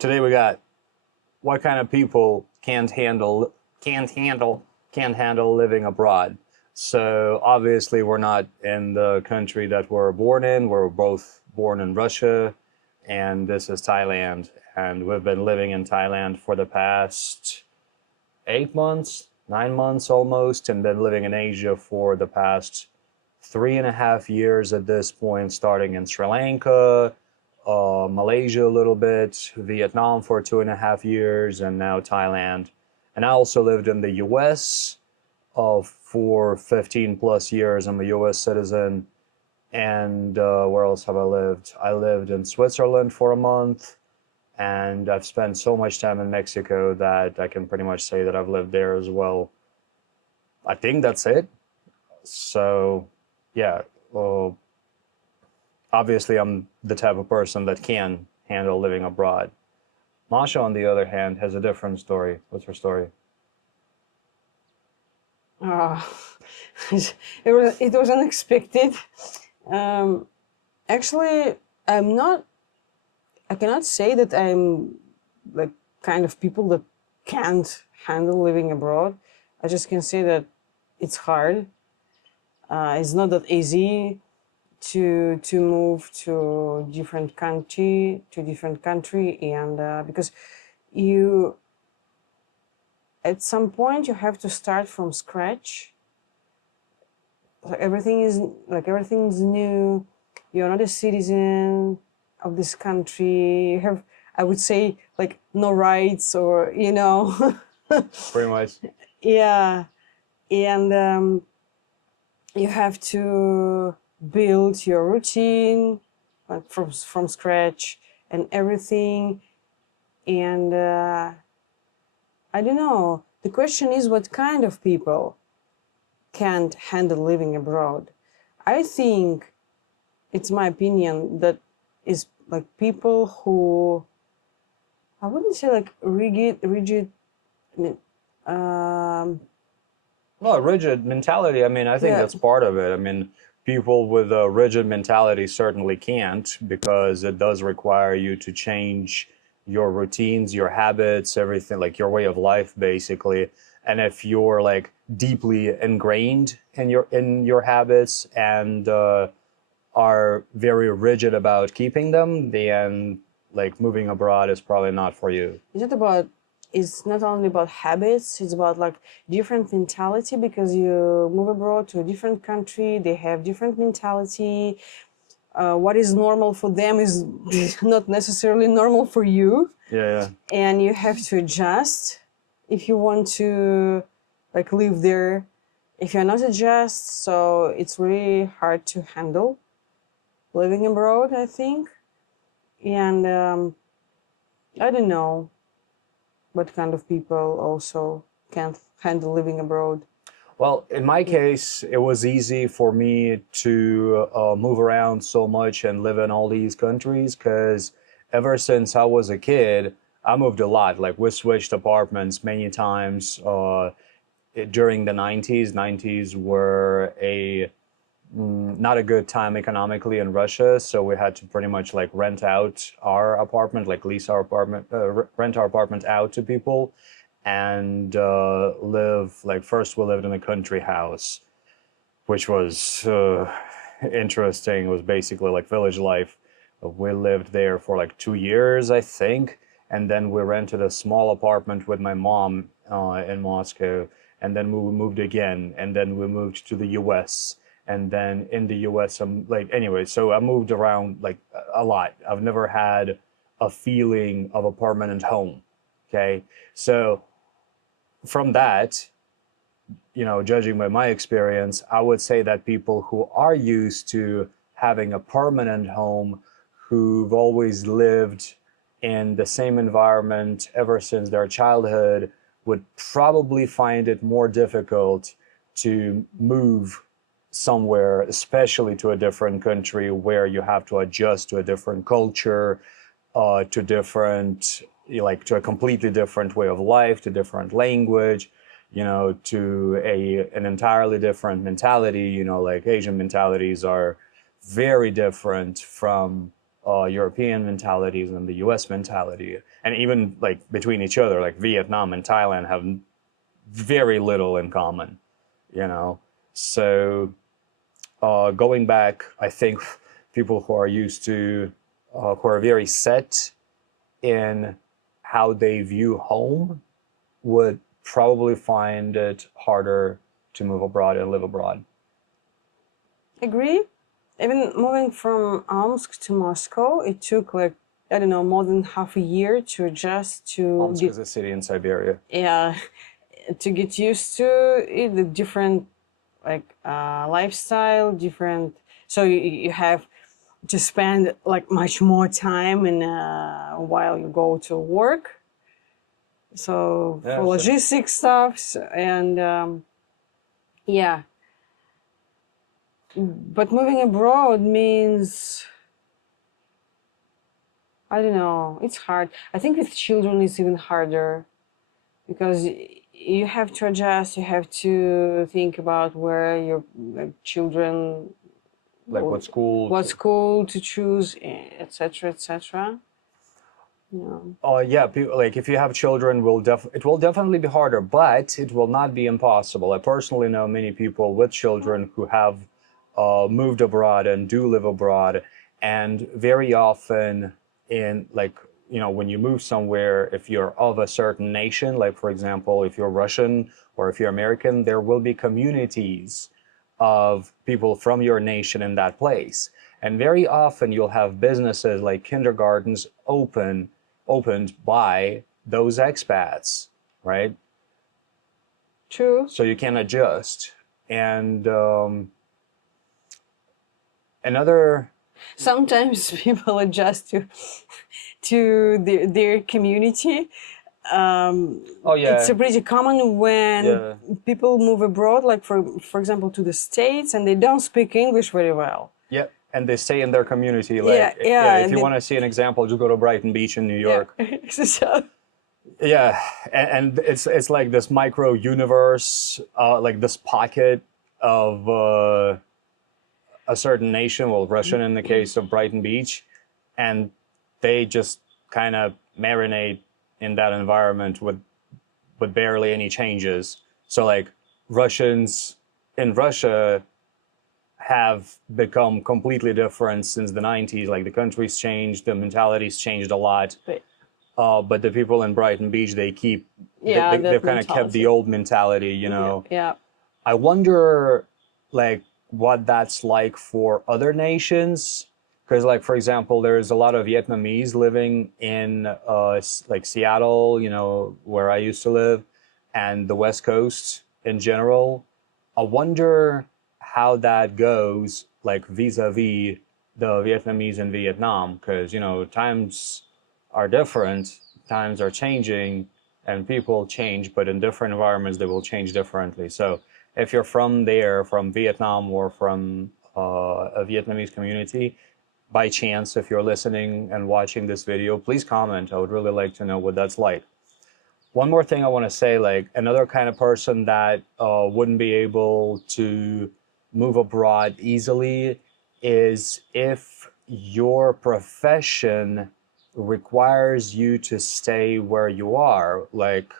Today we got what kind of people can't handle living abroad. So obviously we're not in the country that we're born in. We're both born in Russia, and this is Thailand. And we've been living in Thailand for the past 8 months, 9 months almost, and been living in Asia for the past 3.5 years at this point, starting in Sri Lanka, Malaysia a little bit, Vietnam for 2.5 years, and now Thailand. And I also lived in the US for 15 plus years. I'm a US citizen. And where else have I lived? I lived in Switzerland for a month, and I've spent so much time in Mexico that I can pretty much say that I've lived there as well. I think that's it. So, yeah, uh, obviously, I'm the type of person that can handle living abroad. Masha, on the other hand, has a different story. What's her story? Uh, it was unexpected. Um, Actually, I'm not. I cannot say that I'm like kind of people that can't handle living abroad. I just can say that it's hard. It's not that easy to move to different country, and because you at some point you have to start from scratch. Everything's new. You're not a citizen of this country. You have, I would say, like no rights, or Pretty much. yeah. And you have to build your routine, like from scratch, and everything. And I don't know. The question is, what kind of people can't handle living abroad? I think it's my opinion that is like people who, I wouldn't say like rigid. I mean, um, Well, rigid mentality, I mean, I think yeah, that's part of it. I mean, people with a rigid mentality certainly can't, because it does require you to change your routines, your habits, everything, like your way of life, basically. And if you're like deeply ingrained in your habits and are very rigid about keeping them, then like moving abroad is probably not for you. it's not about. It's not only about habits. It's about like different mentality, because you move abroad to a different country. They have different mentality. What is normal for them is not necessarily normal for you, Yeah, and you have to adjust if you want to like live there. If you're not adjust, so it's really hard to handle living abroad, I think. And I don't know what kind of people also can't handle living abroad. well, in my case, it was easy for me to move around so much and live in all these countries because ever since I was a kid, I moved a lot. Like we switched apartments many times during the 90s. 90s were a not a good time economically in Russia, so we had to pretty much like rent out our apartment, like lease our apartment, rent our apartment out to people, and live like first we lived in a country house, which was interesting. It was basically like village life. We lived there for like 2 years, I think, and then we rented a small apartment with my mom in Moscow, and then we moved again, and then we moved to the U.S. And then in the U.S., I'm like anyway. So I moved around like a lot. I've never had a feeling of a permanent home. Okay, so from that, judging by my experience, I would say that people who are used to having a permanent home, who've always lived in the same environment ever since their childhood, would probably find it more difficult to move somewhere, especially to a different country where you have to adjust to a different culture, to different, like to a completely different way of life, to different language, to an entirely different mentality. Like Asian mentalities are very different from European mentalities and the US mentality, and even like between each other, like Vietnam and Thailand have very little in common, you know. So going back, I think people who are used to, who are very set in how they view home would probably find it harder to move abroad and live abroad. Agree. Even moving from Omsk to Moscow, it took like, I don't know, more than half a year to adjust to Omsk is a city in Siberia. yeah, to get used to it, the different like lifestyle, different. So you have to spend like much more time in while you go to work. So Yeah, for so- logistics stuffs and yeah. But moving abroad means, I don't know, it's hard. I think with children it's even harder because you have to adjust, you have to think about where your like, children, Like what school? what school to choose, etc., etc. Yeah. Yeah, people, like if you have children, it will definitely be harder, but it will not be impossible. I personally know many people with children who have moved abroad and do live abroad, and very often in like when you move somewhere, if you're of a certain nation, like for example, if you're Russian or if you're American, there will be communities of people from your nation in that place, and very often you'll have businesses like kindergartens opened by those expats, right? True. So you can adjust. And another, Sometimes people adjust to their community. oh yeah, It's pretty common when yeah, people move abroad, like for example to the States, and they don't speak English very well. yeah, and they stay in their community. Yeah, Like, yeah, if and you they- want to see an example, just go to Brighton Beach in New York. Yeah. So, Yeah, and it's like this micro universe, like this pocket of a certain nation, well, Russian in the case of Brighton Beach, and they just kind of marinate in that environment with barely any changes. So like Russians in Russia have become completely different since the 90s. Like the country's changed, the mentality's changed a lot. but But the people in Brighton Beach, they keep, yeah, they've that kind of kept the mentality. old mentality, you know. Yeah. I wonder, like, what that's like for other nations. Because, like, for example, there's a lot of Vietnamese living in, like, Seattle, where I used to live, and the West Coast in general. I wonder how that goes, like, vis-a-vis the Vietnamese in Vietnam. Because, times are different, times are changing, and people change, but in different environments, they will change differently. So, if you're from there, from Vietnam or from a Vietnamese community, by chance, if you're listening and watching this video, please comment. I would really like to know what that's like. One more thing I want to say, like another kind of person that wouldn't be able to move abroad easily is if your profession requires you to stay where you are, like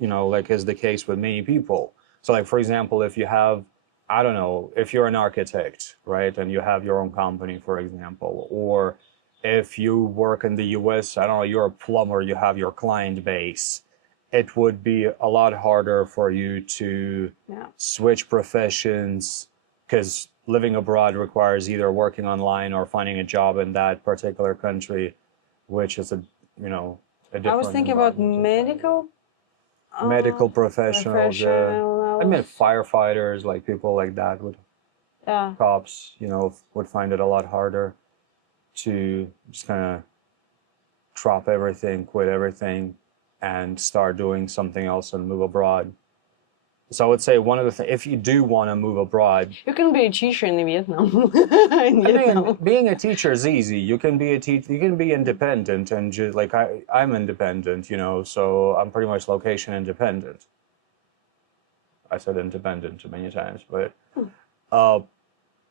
like is the case with many people. So like for example, if you have, I don't know, if you're an architect, right, and you have your own company, for example, or if you work in the US, I don't know, you're a plumber, you have your client base, it would be a lot harder for you to Yeah. switch professions because living abroad requires either working online or finding a job in that particular country, which is a different I was thinking about environment. medical Medical professionals, I mean professionals. firefighters, like people like that, Yeah. cops, would find it a lot harder to just kind of drop everything, quit everything, and start doing something else and move abroad. So I would say one of the things, if you do want to move abroad, You can be a teacher in Vietnam. In I Vietnam. mean, being a teacher is easy. You can be a teacher, you can be independent, and just like I'm independent, so I'm pretty much location independent. I said independent many times, but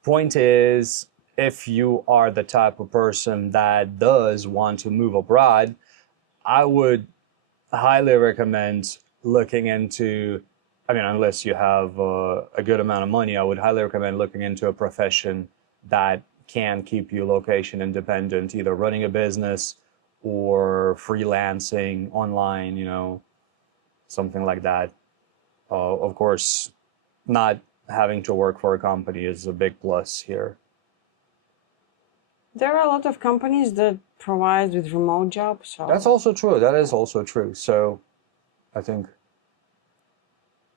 point is, if you are the type of person that does want to move abroad, I would highly recommend looking into, I mean, unless you have a good amount of money, I would highly recommend looking into a profession that can keep you location independent, either running a business or freelancing online, you know, something like that. Of course, not having to work for a company is a big plus here. There are a lot of companies that provide with remote jobs, so That's also true. That is also true. So I think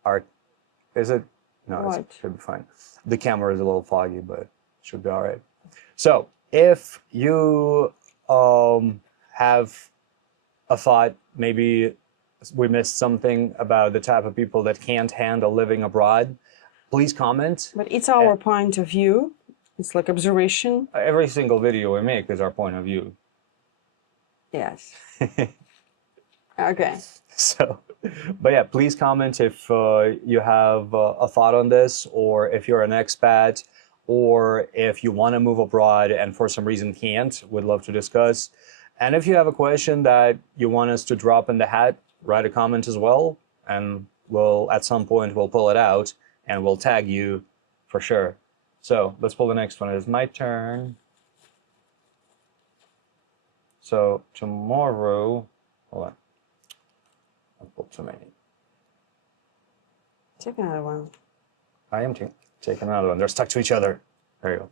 our, is it? No, it what? should be fine. The camera is a little foggy, but it should be all right. So if you have a thought, maybe we missed something about the type of people that can't handle living abroad, please comment. But it's our point of view. It's like observation. Every single video we make is our point of view. Yes. Okay. So, but yeah, please comment if you have a thought on this, or if you're an expat, or if you want to move abroad and for some reason can't. We'd love to discuss. And if you have a question that you want us to drop in the hat, write a comment as well, and we'll at some point we'll pull it out and we'll tag you for sure. So let's pull the next one. It is my turn. So tomorrow, hold on. I pulled too many. Take another one. I am taking another one. They're stuck to each other. There you go.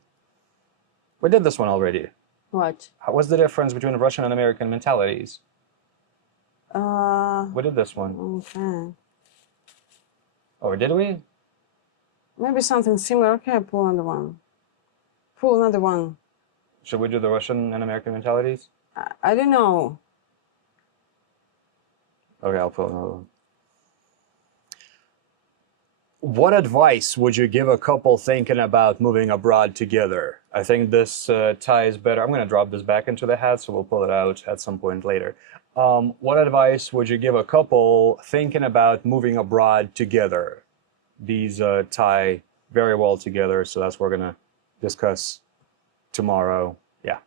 We did this one already. What? What's the difference between Russian and American mentalities? Uh, We did this one. okay. Oh, did we? Maybe something similar. Okay, pull another one. Pull another one. Should we do the Russian and American mentalities? I don't know. Okay, I'll pull another one. What advice would you give a couple thinking about moving abroad together? I think this ties better. I'm going to drop this back into the hat, so we'll pull it out at some point later. What advice would you give a couple thinking about moving abroad together? These tie very well together, so that's what we're going to discuss tomorrow. Yeah.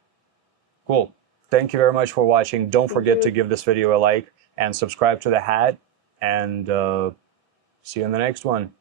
Cool. Thank you very much for watching. Don't forget to give this video a like and subscribe to the hat, and see you in the next one.